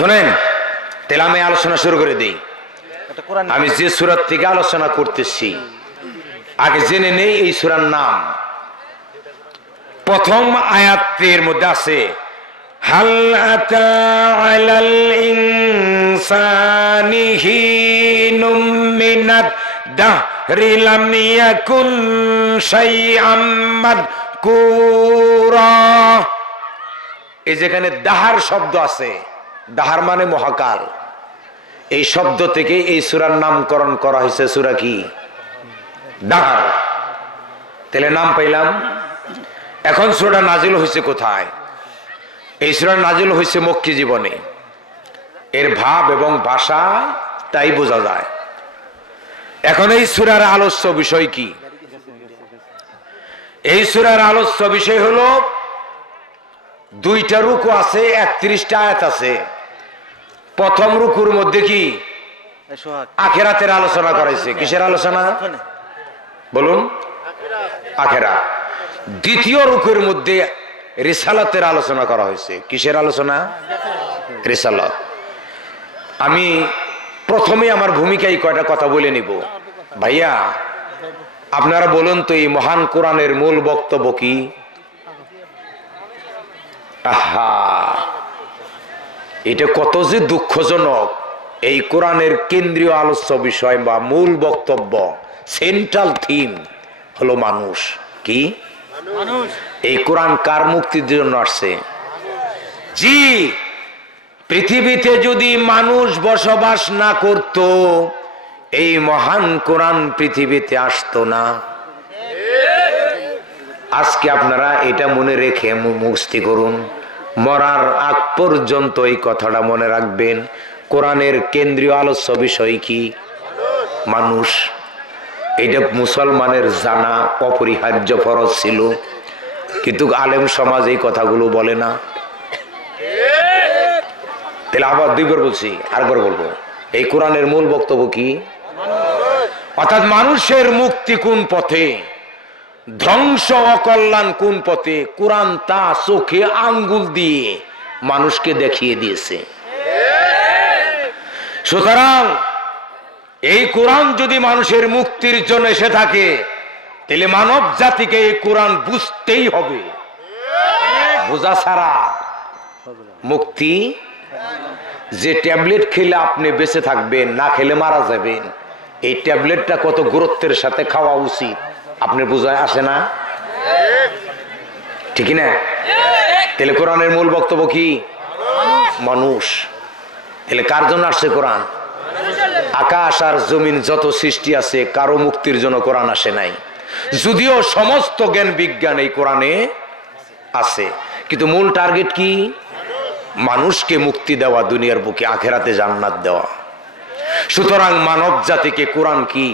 শোনেন, তাহলে আমি আলোচনা শুরু করে দিই। আমি যে সূরা থেকে আলোচনা করতেছি আগে জেনে নেই এই সূরার নাম। প্রথম আয়াতের মধ্যে আছে হাল আতা আলাল ইনসানি হিনুম মিনাদ দাহরি লাম ইয়াকুন শাইআম মাযকুরা। এই যেখানে দাহার শব্দ আছে, দাহার মানে মহাকাল, এই শব্দ থেকে এই সূরার নামকরণ করা হয়েছে। সূরা কি? দাহার। তাহলে নাম পাইলাম। এখন সূরাটা নাজিল হয়েছে কোথায়? এই সূরা নাজিল হয়েছে মক্কি জীবনে। এর ভাব এবং ভাষা তাই বোঝা যায়। এখন এই সূরার আলোচ্য বিষয় কি? এই সূরার আলোচ্য বিষয় হলো দুইটা রুকু আছে, 31টা আয়াত আছে। প্রথম রুকুর মধ্যে কি আখিরাতের আলোচনা করেছে। কিসের আলোচনা বলুন? আখিরাত। দ্বিতীয় রুকুর মধ্যে রিসালাতের আলোচনা করা হয়েছে। কিসের আলোচনা? রিসালাত। আমি প্রথমে আমার ভূমিকায় কয়টা কথা বলে নিব। ভাইয়া আপনারা বলুন তো, এই মহান কোরআনের মূল বক্তব্য কি? আহা, এটা কত যে দুঃখজনক। এই কোরআনের কেন্দ্রীয় আলোচ্য বিষয় বা মূল বক্তব্য, সেন্ট্রাল থিম হলো মানুষ। কি? এই কোরআন কার মুক্তির জন্য আসছে? জি, পৃথিবীতে যদি মানুষ বসবাস না করত, এই মহান কোরআন পৃথিবীতে আসতো না। আজকে আপনারা এটা মনে রেখে মুখস্থ করুন, মরার আগ পর্যন্ত এই কথাটা মনে রাখবেন। কোরআনের কেন্দ্রীয় আলোচ্য বিষয় কি? মানুষ। এটা মুসলমানের জানা অপরিহার্য ফরজ ছিল, কিন্তু আলেম সমাজ এই কথাগুলো বলে না। তাহলে আবার দুইবার বলছি, আরেকবার বলবো, এই কোরআনের মূল বক্তব্য কি? অর্থাৎ মানুষের মুক্তি কোন পথে, ধ্বংস অকল্যাণ কোন পথে, কোরআন তা চোখে আঙ্গুল দিয়ে মানুষকে দেখিয়ে দিয়েছে। সুতরাং এই কোরআন যদি মানুষের মুক্তির জন্য এসে থাকে, তাহলে মানব জাতিকে এই কোরআন বুঝতেই হবে। বোঝা ছাড়া মুক্তি। যে ট্যাবলেট খেলে আপনি বেঁচে থাকবেন, না খেলে মারা যাবেন, এই ট্যাবলেটটা কত গুরুত্বের সাথে খাওয়া উচিত আপনি বুঝায় আসে না? ঠিক না? তাহলে কোরআনের মূল বক্তব্য কি? মানুষ। তাহলে কার জন্য আসছে কোরআন? আকাশ আর জমিন যত সৃষ্টি আছে, কারো মুক্তির জন্য কোরআন আসে নাই। যদিও সমস্ত জ্ঞান বিজ্ঞান এই কোরআনে আছে, কিন্তু মূল টার্গেট কি? মানুষকে মুক্তি দেওয়া, দুনিয়ার বুকে আখেরাতে জান্নাত দেওয়া। সুতরাং মানব জাতিকে কোরআন কি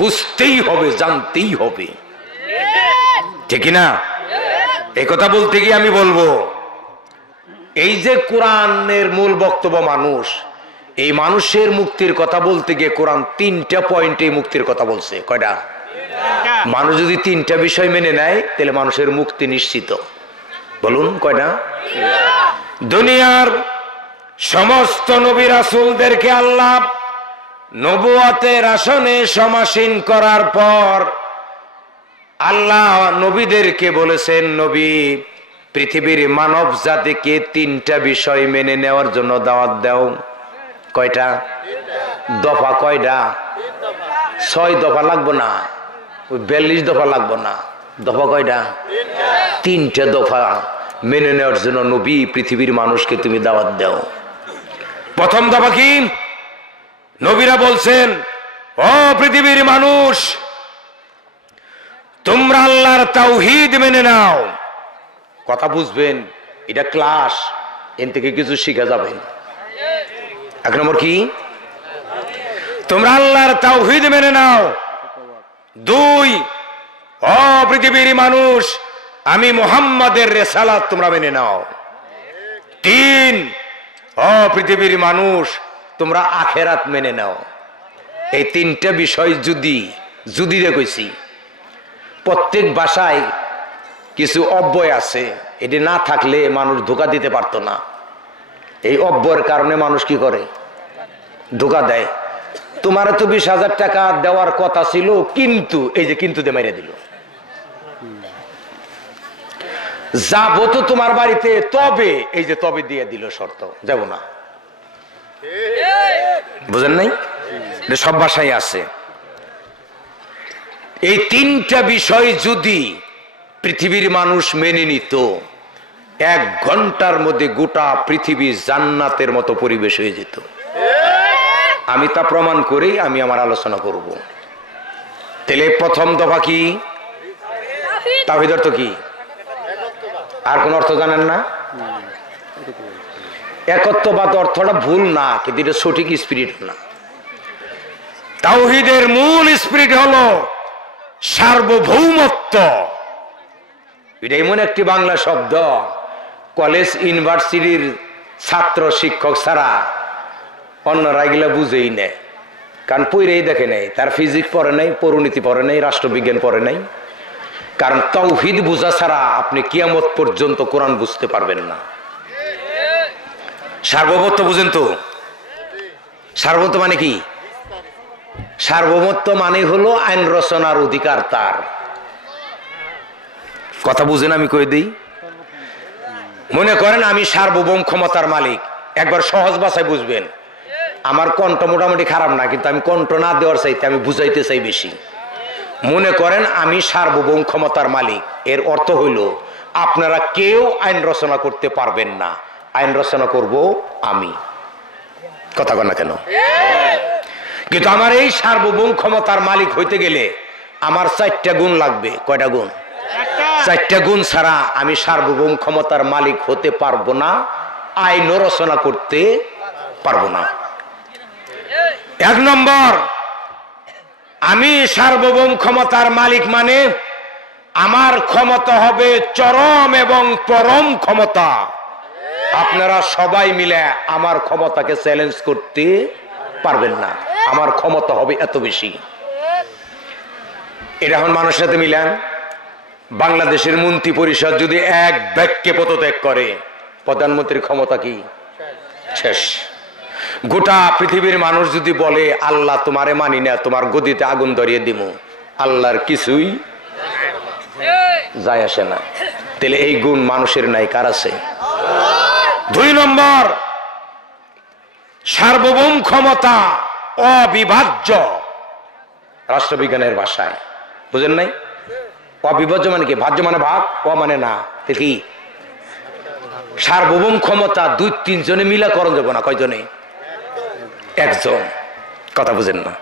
বুঝতেই হবে, জানতেই হবে। ঠিক না? এই কথা বলতে গিয়ে আমি বলবো, এই যে কোরআনের মূল বক্তব্য মানুষ, এই মানুষের মুক্তির কথা বলতে গিয়ে কোরআন 3টা পয়েন্টে মুক্তির কথা বলছে। কয়টা? মানুষ যদি 3টা বিষয় মেনে নেয়, তাহলে মানুষের মুক্তি নিশ্চিত। বলুন কয়টা? দুনিয়ার সমস্ত নবী রাসূলদেরকে আল্লাহ নবুয়তের আসনে সমাসীন করার পর আল্লাহ নবীদেরকে বলেছেন, নবী পৃথিবীর মানব জাতিকে 3টা বিষয় মেনে নেওয়ার জন্য দাওয়াত দাও। কয়টা? দফা কয়টা? 6 দফা লাগবো না, 42 দফা লাগবো না। দফা কয়টা? 3টা দফা মেনে নেওয়ার জন্য নবী পৃথিবীর মানুষকে তুমি দাওয়াত দাও। প্রথম দফা কি? নবীরা বলছেন, ও পৃথিবীর মানুষ, তোমরা আল্লাহর তাওহীদ মেনে নাও। কথা বুঝবেন, এটা ক্লাস, এর থেকে কিছু শিখা যাবে। 1 নম্বর কি? তোমরা আল্লাহর তাওহীদ মেনে নাও। 2, ও পৃথিবীর মানুষ, আমি মুহাম্মাদের রিসালাত তোমরা মেনে নাও। 3, ও পৃথিবীর মানুষ, তোমরা আখেরাত মেনে নাও। এই 3টা বিষয় যদি কইছি। প্রত্যেক ভাষায় কিছু অব্যয় আছে, এটি না থাকলে মানুষ ধোঁকা দিতে পারতো না। এই অব্যয়ের কারণে মানুষ কি করে, ধোঁকা দেয়। তোমার তো 20,000 টাকা দেওয়ার কথা ছিল, কিন্তু এই যে কিন্তু দিয়ে মেরে দিল। যাবো তো তোমার বাড়িতে, তবে এই যে তবে দিয়ে দিল শর্ত, যাব না। বুঝেন নাই? সব ভাষায় আছে। এই 3টা বিষয় যদি পৃথিবীর মানুষ মেনে নিত, 1 ঘন্টার মধ্যে গোটা পৃথিবী জান্নাতের মতো পরিবেশ হয়ে যেত। আমি তা প্রমাণ করেই আমি আমার আলোচনা করব। তাহলে প্রথম দফা কি? তাওহীদ অর্থ কি? আর কোন অর্থ জানেন না? একত্ববাদ অর্থটা ভুল না, কিন্তু এটা সঠিক স্পিরিট না। তাওহীদের মূল স্পিরিট হলো সার্বভৌমত্ব। এটা এমন একটি বাংলা শব্দ, কলেজ ইউনিভার্সিটির ছাত্র শিক্ষক ছাড়া অন্যরা এগুলা বুঝেই নেয়। কারণ পইরেই দেখে নেই, তার ফিজিক্স পড়ে নাই, পরিণীতি পড়ে নাই, রাষ্ট্রবিজ্ঞান পড়ে নাই। কারণ তাওহীদ বুঝা ছাড়া আপনি কিয়ামত পর্যন্ত কোরআন বুঝতে পারবেন না। সার্বভৌমত্ব বুঝেন তো? সার্বভৌমত্ব মানে কি? সার্বভৌমত্ব মানে হলো আইন রচনার অধিকার তার। কথা বুঝেন? আমি কই দিই। মনে করেন আমি সার্বভৌম ক্ষমতার মালিক। একবার সহজ ভাষায় বুঝবেন। আমার কণ্ঠ মোটামুটি খারাপ না, কিন্তু আমি কণ্ঠ না দেওয়ার চাইতে আমি বুঝাইতে চাই বেশি। মনে করেন আমি সার্বভৌম ক্ষমতার মালিক, এর অর্থ হইল আপনারা কেউ আইন রচনা করতে পারবেন না, আইন রচনা করব আমি। কথা কন না কেন? কিন্তু আমার এই সার্বভৌম ক্ষমতার মালিক হইতে গেলে আমার 4টা গুণ লাগবে। কয়টা গুণ? 4টা গুণ ছাড়া আমি সার্বভৌম ক্ষমতার মালিক হতে পারবো না, আইন রচনা করতে পারবো না। 1 নম্বর, আমি সার্বভৌম ক্ষমতার মালিক মানে আমার ক্ষমতা হবে চরম এবং পরম ক্ষমতা। আপনারা সবাই মিলে আমার ক্ষমতাকে চ্যালেঞ্জ করতে পারবেন না। আমার ক্ষমতা হবে এত বেশি। এটা এখন মানুষের সাথে মিলান। বাংলাদেশের মন্ত্রী পরিষদ যদি এক বাক্যে পদত্যাগ করে, প্রধানমন্ত্রীর ক্ষমতা কি? শেষ। গোটা পৃথিবীর মানুষ যদি বলে আল্লাহ তোমারে মানি না, তোমার গদিতে আগুন ধরিয়ে দিব, আল্লাহর কিছুই যায় আসে না। তাহলে এই গুণ মানুষের নাই, কার আছে? 2 নম্বর, সার্বভৌম ক্ষমতা অবিভাজ্য। রাষ্ট্রবিজ্ঞানের ভাষায় বুঝেন নাই? অবিভাজ্য মানে কি? ভাজ্য মানে ভাগ, ও মানে না। কি? সার্বভৌম ক্ষমতা 2-3 জনে মিলা করণ যাব না। কয়জনে? 1 জন। কথা বুঝেন না?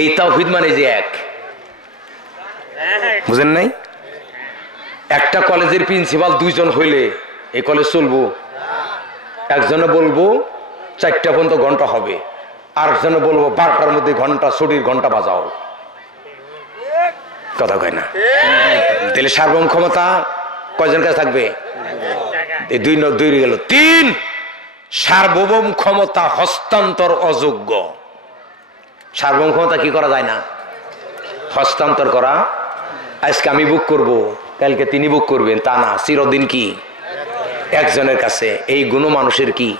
এই তাওহীদ মানে যে এক। বুঝেন নাই? একটা কলেজের প্রিন্সিপাল 2 জন হইলে এই কলেজ চলবো? একজনে বলবো 4টা পর্যন্ত ঘন্টা হবে, আরেকজনে বলবো 12টার মধ্যে ঘন্টা, ছুটির ঘন্টা বাজাও। কথা কয় না? তাহলে সার্বভৌম ক্ষমতা কয়জন কাছে থাকবে? এই 2 গেল। 3, সার্বভৌম ক্ষমতা হস্তান্তর অযোগ্য। সার্বভৌম ক্ষমতা কি করা যায় না? হস্তান্তর করা। আজকে আমি বুক করব, কালকে তিনি বুক করবেন, তা না। চিরদিন কি একজনের কাছে। এই গুণ মানুষের কি?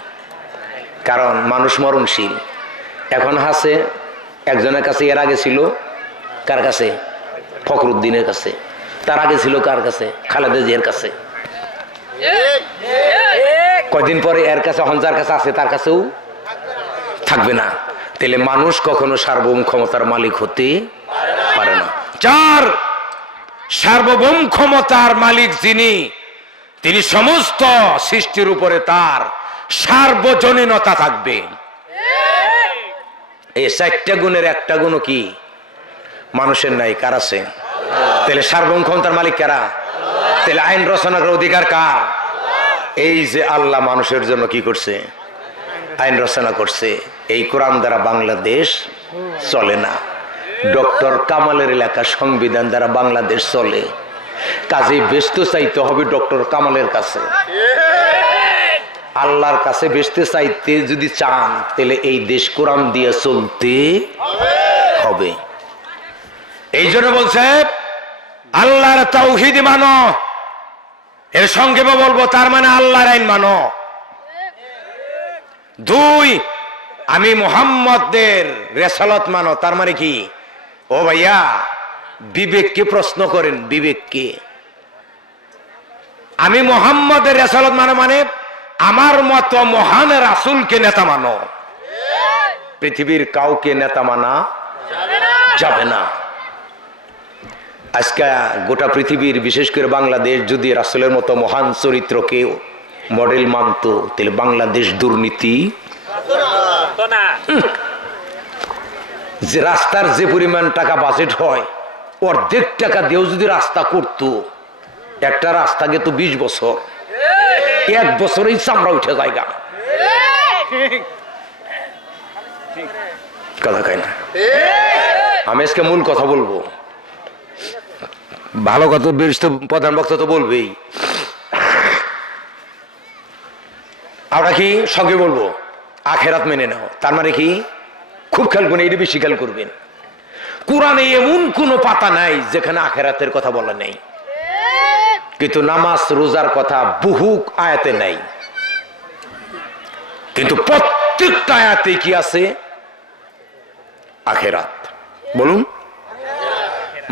কারণ মানুষ মরণশীল। এখন আছে একজনের কাছে, এর আগে ছিল কার কাছে? ফখরুদ্দিনের কাছে। তার আগে ছিল কার কাছে? খালেদা জিয়ার কাছে। কয়দিন পরে এর কাছে, হনজার কাছে আছে, তার কাছেও থাকবে না। তাহলে মানুষ কখনো সার্বভৌম ক্ষমতার মালিক হতে পারে না। 4, সার্বভৌম ক্ষমতার মালিক যিনি, তিনি সমস্ত সৃষ্টির উপরে তার সার্বজনীনতা থাকবে। এই 4টা গুণের 1টা গুণও কি মানুষের নাই, কার আছে? তাহলে সার্বভৌম ক্ষমতার মালিক কারা? তাহলে আইন রচনার অধিকার কার? এই যে আল্লাহ মানুষের জন্য কি করছে? আইন রচনা করছে। এই কোরআন দ্বারা বাংলাদেশ চলে না। ডক্টর কামালের লেখা সংবিধান দ্বারা বাংলাদেশ চলে। কাজেই ব্যস্ত চাইতে হবে ডক্টর কামালের কাছে। আল্লাহর কাছে বেচতে চাইতে যদি চান, তাহলে এই দেশ কোরআন দিয়ে চলতে হবে। এই জন্য বলছে আল্লাহর তাওহীদ মানো। এর সংক্ষেপে বলবো, তার মানে আল্লাহর আইন মানো। দুই, আমি মুহাম্মদের রেসালত মানো। তার মানে কি? ও ভাইয়া, বিবেককে প্রশ্ন করেন, বিবেককে। আমি মুহাম্মদের রেসালত মানে আমার মতো মহান রাসূলকে নেতা মানো। পৃথিবীর কাউকে নেতা মানা যাবে না। আজকে গোটা পৃথিবীর, বিশেষ করে বাংলাদেশ, যদি রাসূলের মতো মহান চরিত্রকে মডেল মানত, তাহলে বাংলাদেশ দুর্নীতি যে রাস্তার যে পরিমাণ টাকা বাজেট হয়, অর্ধেক টাকা দিয়েও যদি রাস্তা করতো, একটা রাস্তাকে তো 20 বছর, 1 বছরেই চামড়া উঠে জায়গা কথা কয় না। আমি আজকে মূল কথা বলবো, ভালো কথা প্রধান বক্তা তো বলবেই। আমরা কি সঙ্গে বলবো আখেরাত মেনে নাও। তার মানে কি? খুব খেয়াল করবেন, এটা বেশি খেয়াল করবেন। কোরআনে এমন কোন পাতা নাই যেখানে আখেরাতের কথা বলা নেই, কিন্তু নামাজ রোজার কথা বহু আয়াতে নাই। কিন্তু প্রত্যেকটা আয়াতে কি আছে? আখেরাত। বলুন,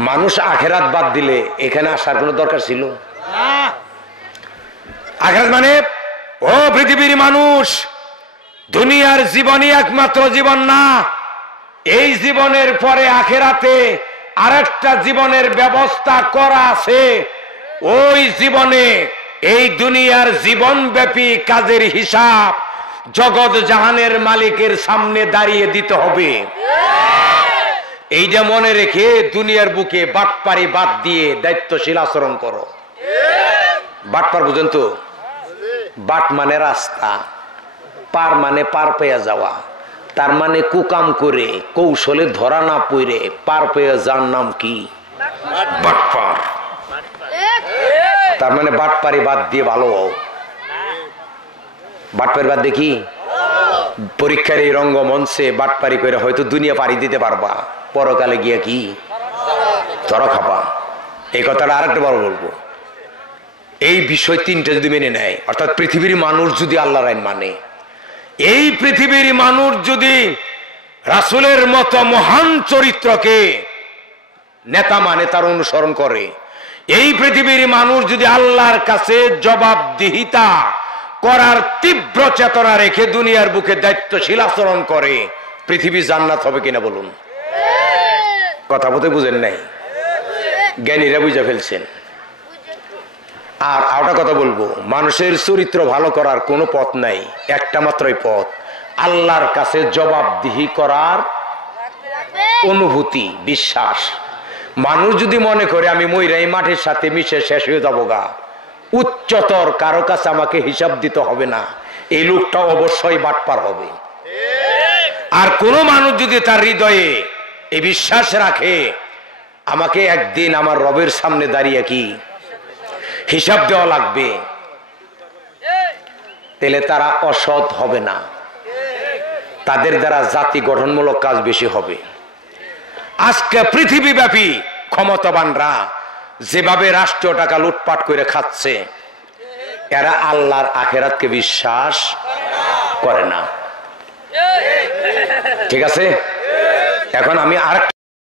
মানুষ আখেরাত বাদ দিলে এখানে আসার কোনো দরকার ছিল? আখেরাত মানে, ও পৃথিবীর মানুষ, দুনিয়ার জীবনই একমাত্র জীবন না। এই জীবনের পরে আখেরাতে আরেকটা জীবনের ব্যবস্থা করা আছে। ওই জীবনে এই দুনিয়ার জীবনব্যাপী কাজের হিসাব জগৎ জাহানের মালিকের সামনে দাঁড়িয়ে দিতে হবে। এইটা মনে রেখে দুনিয়ার বুকে বাটপারি বাদ দিয়ে দায়িত্বশীল আচরণ করো। বাটপার বুঝেন তো? বাট মানে রাস্তা, পার মানে পার পেয়ে যাওয়া। তার মানে কুকাম করে কৌশলে ধরা না পড়ে পার পেয়ে যাওয়ার নাম কি? বাটপার। তার মানে বাটপারি বাদ দিয়ে ভালো হও। বাটপারি বাদ দেখি পরীক্ষার এই রঙ্গমঞ্চে বাটপারি করে হয়তো দুনিয়া পাড়ি দিতে পারবা, পরকালে গিয়া কি ধরা খাবা। এই কথাটা আরেকটা বড় বলবো, এই বিষয় তিনটা যদি মেনে নেয়, অর্থাৎ পৃথিবীর মানুষ যদি আল্লাহর আইন মানে, এই পৃথিবীর মানুষ যদি রাসূলের মতো মহান চরিত্রকে নেতা মানে, তার অনুসরণ করে, এই পৃথিবীর মানুষ যদি আল্লাহর কাছে জবাবদিহিতা করার তীব্র চেতনা রেখে দুনিয়ার বুকে দায়িত্বশীল আচরণ করে, পৃথিবী জান্নাত হবে কিনা বলুন? কথা বলতে বুঝেন নাই, জ্ঞানীরা বুঝে ফেলছেন। আর আরেকটা কথা বলবো, মানুষের চরিত্র ভালো করার কোনো পথ নাই, একটা মাত্রই পথ, আল্লাহর কাছে জবাবদিহি করার অনুভূতি, বিশ্বাস। মানুষ যদি মনে করে আমি মইরাই মাটির সাথে মিশে শেষ হয়ে যাবো গা, উচ্চতর কারো কাছে আমাকে হিসাব দিতে হবে না, এই লোকটা অবশ্যই বাটপার হবে। আর কোন মানুষ যদি তার হৃদয়ে এই বিশ্বাস রাখে আমাকে একদিন আমার রবের সামনে দাঁড়িয়ে কি হিসাব দেওয়া লাগবে, তাহলে তারা অসৎ হবে না, তাদের দ্বারা জাতি গঠনমূলক কাজ বেশি হবে। আজকে পৃথিবীব্যাপী ক্ষমতাবানরা যেভাবে রাষ্ট্রীয় টাকা লুটপাট করে খাচ্ছে, এরা আল্লাহর আখেরাতকে বিশ্বাস করে না। ঠিক আছে, এখন আমি আরেকটা